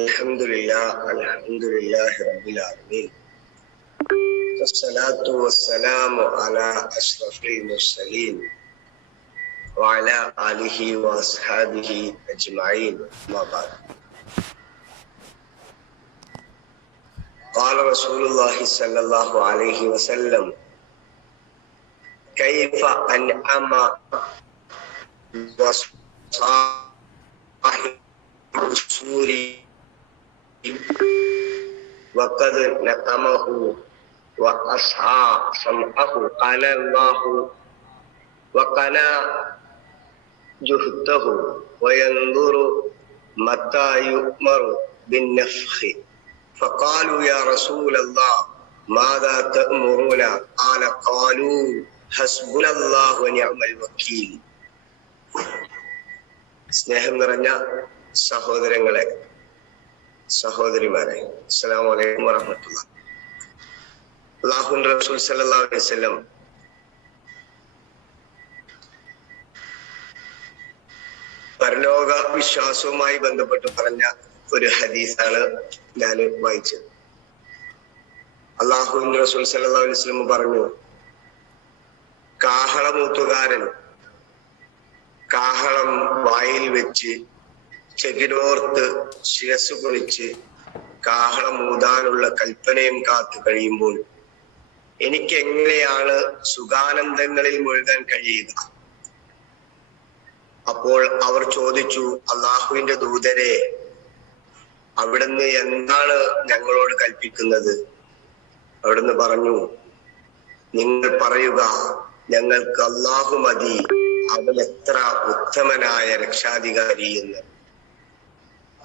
Alhamdulillah Rabbil Alamin. Wassalatu wassalamu ala ashrafil mursalin wa ala alihi wa ashabihi ajma'in. Amma ba'd. Qala Rasulullah sallallahu alayhi wa sallam, kaifa an'ama wa sahibu suri وقد نقمه وأسعى سمعه قال الله وقنا جهده وينظر متى يؤمر بالنفخ فقالوا يا رسول الله ماذا تأمرون قال قالوا حسبنا الله ونعم الوكيل. സ്നേഹം നിറഞ്ഞ സഹോദരങ്ങളെ, സഹോദരിമാരെ, അസ്സലാമു അലൈക്കും വറഹ്മത്തുള്ളാഹി. അല്ലാഹുവിന്റെ റസൂൽ സല്ലല്ലാഹു അലൈഹി വസല്ലം പരലോക വിശ്വാസവുമായി ബന്ധപ്പെട്ട് പറഞ്ഞ ഒരു ഹദീസാണ് ഞാൻ വായിച്ചത്. അല്ലാഹുവിന്റെ റസൂൽ സല്ലല്ലാഹു അലൈഹി വസല്ലം പറഞ്ഞു, കാഹളമൂത്തുകാരൻ കാഹളം വായിൽ വെച്ച് ചെകിടോർത്ത് ശിരസ് കുറിച്ച് കാഹളം ഊതാനുള്ള കൽപ്പനയും കാത്തു കഴിയുമ്പോൾ എനിക്ക് എങ്ങനെയാണ് സുഖാനന്ദങ്ങളിൽ മുഴുകാൻ കഴിയുക? അപ്പോൾ അവർ ചോദിച്ചു, അള്ളാഹുവിന്റെ ദൂതരെ, അവിടുന്ന് എന്താണ് ഞങ്ങളോട് കൽപ്പിക്കുന്നത്? അവിടുന്ന് പറഞ്ഞു, നിങ്ങൾ പറയുക, ഞങ്ങൾക്ക് അള്ളാഹു മതി, അവൻ എത്ര ഉത്തമനായ രക്ഷാധികാരി എന്ന്.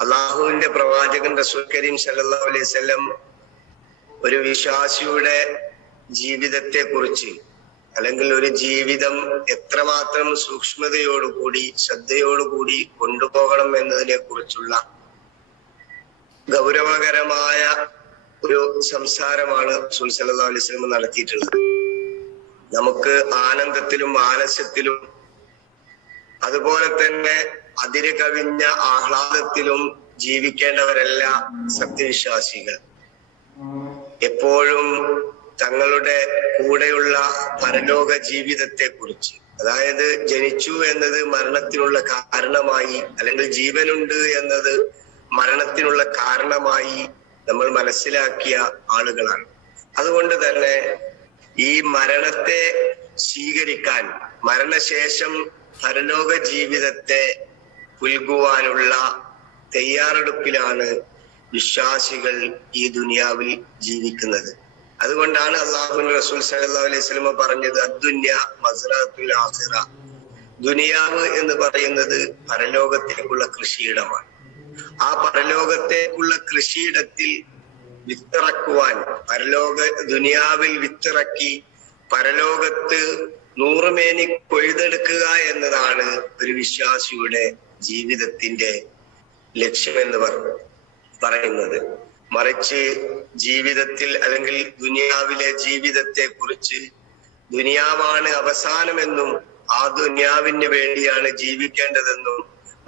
അള്ളാഹുവിന്റെ പ്രവാചകൻ റസൂൽ കരീം സല്ലല്ലാഹു അലൈഹി വസല്ലം ഒരു വിശ്വാസിയുടെ ജീവിതത്തെ കുറിച്ച്, അല്ലെങ്കിൽ ഒരു ജീവിതം എത്രമാത്രം സൂക്ഷ്മതയോടുകൂടി ശ്രദ്ധയോടുകൂടി കൊണ്ടുപോകണം എന്നതിനെ കുറിച്ചുള്ള ഗൗരവകരമായ ഒരു സംസാരമാണ് റസൂൽ സല്ലല്ലാഹു അലൈഹി വസല്ലം നടത്തിയിട്ടുള്ളത്. നമുക്ക് ആനന്ദത്തിലും ആലസ്യത്തിലും അതുപോലെ തന്നെ അതിര് കവിഞ്ഞ ആഹ്ലാദത്തിലും ജീവിക്കേണ്ടവരല്ല സത്യവിശ്വാസികൾ. എപ്പോഴും തങ്ങളുടെ കൂടെയുള്ള പരലോക ജീവിതത്തെ കുറിച്ച്, അതായത് ജനിച്ചു എന്നത് മരണത്തിനുള്ള കാരണമായി, അല്ലെങ്കിൽ ജീവനുണ്ട് എന്നത് മരണത്തിനുള്ള കാരണമായി നമ്മൾ മനസ്സിലാക്കിയ ആളുകളാണ്. അതുകൊണ്ട് തന്നെ ഈ മരണത്തെ സ്വീകരിക്കാൻ, മരണശേഷം പരലോക ജീവിതത്തെ പുൽകുവാനുള്ള തയ്യാറെടുപ്പിലാണ് വിശ്വാസികൾ ഈ ദുനിയാവിൽ ജീവിക്കുന്നത്. അതുകൊണ്ടാണ് അല്ലാഹുവിന്റെ റസൂൽ സല്ലല്ലാഹു അലൈഹി വസല്ലം പറഞ്ഞത്, അദ്ദുന്യ മസ്റഅത്തുൽ ആഖിറ. ദുനിയാവ് എന്ന് പറയുന്നത് പരലോകത്തേക്കുള്ള കൃഷിയിടമാണ്. ആ പരലോകത്തേക്കുള്ള കൃഷിയിടത്തിൽ വിത്തിറക്കുവാൻ, ദുനിയാവിൽ വിത്തിറക്കി പരലോകത്ത് നൂറുമേനി കൊയ്തെടുക്കുക എന്നതാണ് ഒരു വിശ്വാസിയുടെ ജീവിതത്തിന്റെ ലക്ഷ്യമെന്ന് പറയുന്നത്. മറിച്ച് ജീവിതത്തിൽ, അല്ലെങ്കിൽ ദുനിയാവിലെ ജീവിതത്തെ കുറിച്ച്, ദുനിയാവാണ് അവസാനമെന്നും ആ ദുനിയാവിന് വേണ്ടിയാണ് ജീവിക്കേണ്ടതെന്നും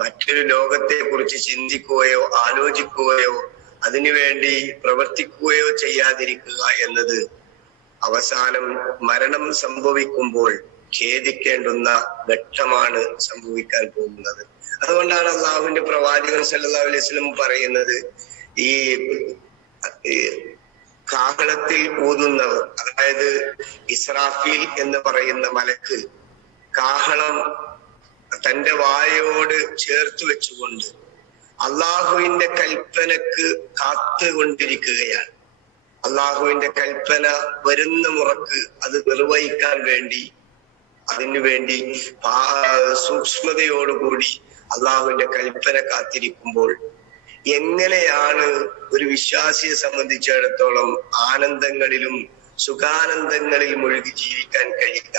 മറ്റൊരു ലോകത്തെ കുറിച്ച് ചിന്തിക്കുകയോ ആലോചിക്കുകയോ അതിനുവേണ്ടി പ്രവർത്തിക്കുകയോ ചെയ്യാതിരിക്കുക എന്നത് അവസാനം മരണം സംഭവിക്കുമ്പോൾ ഖേദിക്കേണ്ടുന്ന ഘട്ടമാണ് സംഭവിക്കാൻ പോകുന്നത്. അതുകൊണ്ടാണ് അള്ളാഹുവിന്റെ പ്രവാചകൻ സല്ലല്ലാഹു അലൈഹി വസല്ലം പറയുന്നത്, ഈ കാഹളത്തിൽ ഊതുന്നവർ, അതായത് ഇസ്രാഫീൽ എന്ന് പറയുന്ന മലക്ക് കാഹളം തന്റെ വായോട് ചേർത്ത് വെച്ചുകൊണ്ട് അള്ളാഹുവിന്റെ കൽപ്പനക്ക് കാത്തുകൊണ്ടിരിക്കുകയാണ്. അള്ളാഹുവിന്റെ കൽപ്പന വരുന്ന മുറക്ക് അത് നിർവഹിക്കാൻ വേണ്ടി, അതിനുവേണ്ടി സൂക്ഷ്മതയോടുകൂടി അള്ളാഹുവിന്റെ കൽപ്പന കാത്തിരിക്കുമ്പോൾ എങ്ങനെയാണ് ഒരു വിശ്വാസിയെ സംബന്ധിച്ചിടത്തോളം ആനന്ദങ്ങളിലും സുഖാനന്ദങ്ങളിൽ മുഴുകി ജീവിക്കാൻ കഴിയുക?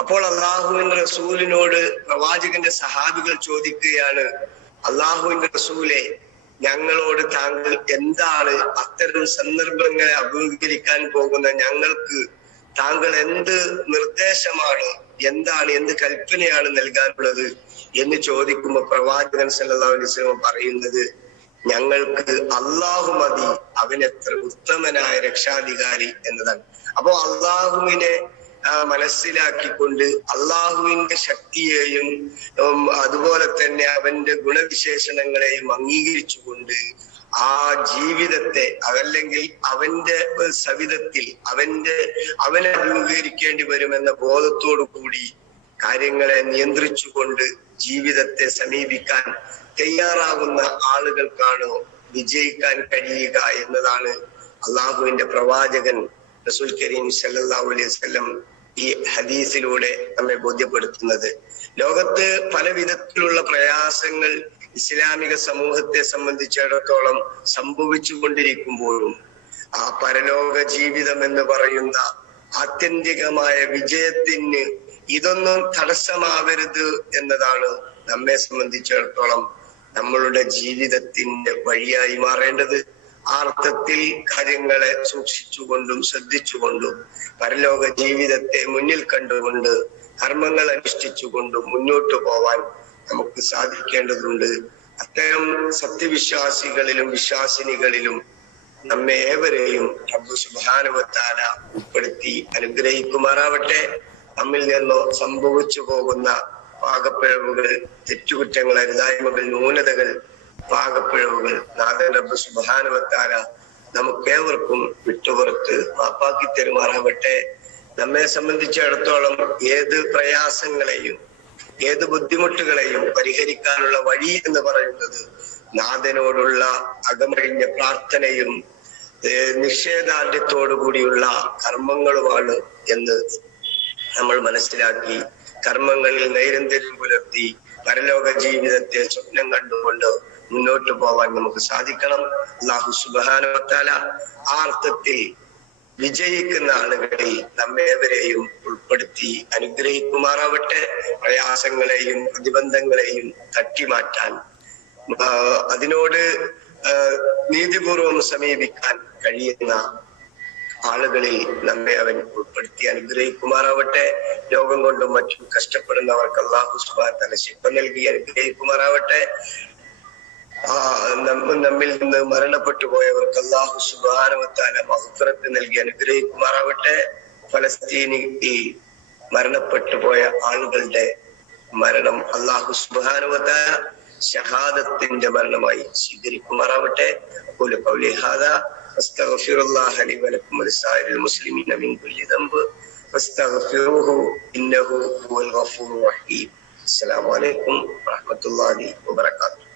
അപ്പോൾ അള്ളാഹുവിന്റെ റസൂലിനോട് പ്രവാചകന്റെ സഹാബികൾ ചോദിക്കുകയാണ്, അള്ളാഹുവിന്റെ റസൂലെ, ഞങ്ങളോട് താങ്കൾ എന്താണ് അത്തരം സന്ദർഭങ്ങളെ അഭിമുഖീകരിക്കാൻ പോകുന്ന ഞങ്ങൾക്ക് താങ്കൾ എന്ത് നിർദ്ദേശമാണ്, എന്ത് കൽപ്പനയാണ് നൽകാനുള്ളത് എന്ന് ചോദിക്കുമ്പോൾ പ്രവാചകൻ സല്ലല്ലാഹു അലൈഹി വസല്ലം പറയുന്നത്, ഞങ്ങൾക്ക് അള്ളാഹു മതി, അവൻ എത്ര ഉത്തമനായ രക്ഷാധികാരി എന്നതാണ്. അപ്പോ അള്ളാഹുവിനെ മനസ്സിലാക്കിക്കൊണ്ട് അള്ളാഹുവിന്റെ ശക്തിയെയും അതുപോലെ തന്നെ അവന്റെ ഗുണവിശേഷണങ്ങളെയും അംഗീകരിച്ചുകൊണ്ട് ആ ജീവിതത്തെ അതല്ലെങ്കിൽ അവന്റെ സവിധത്തിൽ അവനെ അഭിമുഖീകരിക്കേണ്ടി വരുമെന്ന ബോധത്തോടു കൂടി കാര്യങ്ങളെ നിയന്ത്രിച്ചുകൊണ്ട് ജീവിതത്തെ സമീപിക്കാൻ തയ്യാറാകുന്ന ആളുകൾക്കാണ് വിജയിക്കാൻ കഴിയുക എന്നതാണ് അള്ളാഹുവിന്റെ പ്രവാചകൻ റസൂൽ കരീം സല്ലല്ലാഹു അലൈഹി വസല്ലം ഈ ഹദീസിലൂടെ നമ്മെ ബോധ്യപ്പെടുത്തുന്നത്. ലോകത്ത് പല വിധത്തിലുള്ള പ്രയാസങ്ങൾ ഇസ്ലാമിക സമൂഹത്തെ സംബന്ധിച്ചിടത്തോളം സംഭവിച്ചു കൊണ്ടിരിക്കുമ്പോഴും ആ പരലോക ജീവിതം എന്ന് പറയുന്ന ആത്യന്തികമായ വിജയത്തിന് ഇതൊന്നും തടസ്സമാവരുത് എന്നതാണ് നമ്മെ സംബന്ധിച്ചിടത്തോളം നമ്മളുടെ ജീവിതത്തിന്റെ വഴിയായി മാറേണ്ടത്. ആ അർത്ഥത്തിൽ കാര്യങ്ങളെ സൂക്ഷിച്ചുകൊണ്ടും ശ്രദ്ധിച്ചുകൊണ്ടും പരലോക ജീവിതത്തെ മുന്നിൽ കണ്ടുകൊണ്ട് കർമ്മങ്ങൾ അനുഷ്ഠിച്ചുകൊണ്ടും മുന്നോട്ട് പോവാൻ നമുക്ക് സാധിക്കേണ്ടതുണ്ട്. അത്തരം സത്യവിശ്വാസികളിലും വിശ്വാസിനികളിലും നമ്മെ ഏവരെയും റബ്ബ് സുബ്ഹാനഹു വ തആല ഉൾപ്പെടുത്തി അനുഗ്രഹിക്കുമാറാവട്ടെ. നമ്മിൽ നിന്നോ സംഭവിച്ചു പോകുന്ന പാകപ്പിഴവുകൾ, തെറ്റുകുറ്റങ്ങൾ, അരുതായ്മകൾ, ന്യൂനതകൾ, പാകപ്പിഴവുകൾ നാഥൻ റബ്ബ് സുബ്ഹാനഹു വ തആല നമുക്കേവർക്കും വിട്ടുപുറത്ത് മാപ്പാക്കി തരുമാറാവട്ടെ. നമ്മെ സംബന്ധിച്ചിടത്തോളം ഏത് പ്രയാസങ്ങളെയും ഏത് ബുദ്ധിമുട്ടുകളെയും പരിഹരിക്കാനുള്ള വഴി എന്ന് പറയുന്നത് നാഥനോടുള്ള അകമഴിഞ്ഞ പ്രാർത്ഥനയും നിഷേധാർഢ്യത്തോടു കൂടിയുള്ള കർമ്മങ്ങളുമാണ് എന്ന് നമ്മൾ മനസ്സിലാക്കി കർമ്മങ്ങളിൽ നൈരന്തര്യം പുലർത്തി പരലോക ജീവിതത്തെ സ്വപ്നം കണ്ടുകൊണ്ട് മുന്നോട്ട് പോവാൻ നമുക്ക് സാധിക്കണം. അല്ലാഹു സുബ്ഹാനഹു വ തആല ആ അർത്ഥത്തിൽ വിജയിക്കുന്ന ആളുകളിൽ നമ്മേവരെയും ഉൾപ്പെടുത്തി അനുഗ്രഹിക്കുമാറാവട്ടെ. പ്രയാസങ്ങളെയും പ്രതിബന്ധങ്ങളെയും തട്ടിമാറ്റാൻ അതിനോട് നീതിപൂർവം സമീപിക്കാൻ കഴിയുന്ന ആളുകളിൽ നമ്മെ അവൻ ഉൾപ്പെടുത്തി അനുഗ്രഹിക്കുമാറാവട്ടെ. രോഗം കൊണ്ടും മറ്റും കഷ്ടപ്പെടുന്നവർക്ക് അല്ലാഹു സുബ്ഹാനഹു വ തആല ശിഫ നൽകി അനുഗ്രഹിക്കുമാറാവട്ടെ. നമ്മിൽ നിന്ന് മരണപ്പെട്ടു പോയവർക്ക് അല്ലാഹു സുബ്ഹാനഹു വ തആല മഗ്ഫിറത്ത് നൽകി അനുഗ്രഹിക്കുമാറാവട്ടെ. ഫലസ്തീനിൽ മരണപ്പെട്ടു പോയ ആളുകളുടെ മരണം അല്ലാഹു സുബ്ഹാനഹു വ തആല ഷഹാദത്തിന്റെ മരണമായി സ്വീകരിക്കുമാറാവട്ടെ. ഖുലു ഖൗലി ഹാദാ അസ്തഗ്ഫിറുല്ലാഹ ലി വലക്കും വലിസായിരിൽ മുസ്ലിമീന മിൻ കുല്ലി ദംബ് ഫസ്തഗ്ഫിറൂഹു ഇന്നഹു ഹുവൽ ഗഫൂറുർ റഹീം. അസ്സലാമു അലൈക്കും വറഹ്മത്തുള്ളാഹി വബറകാതുഹു.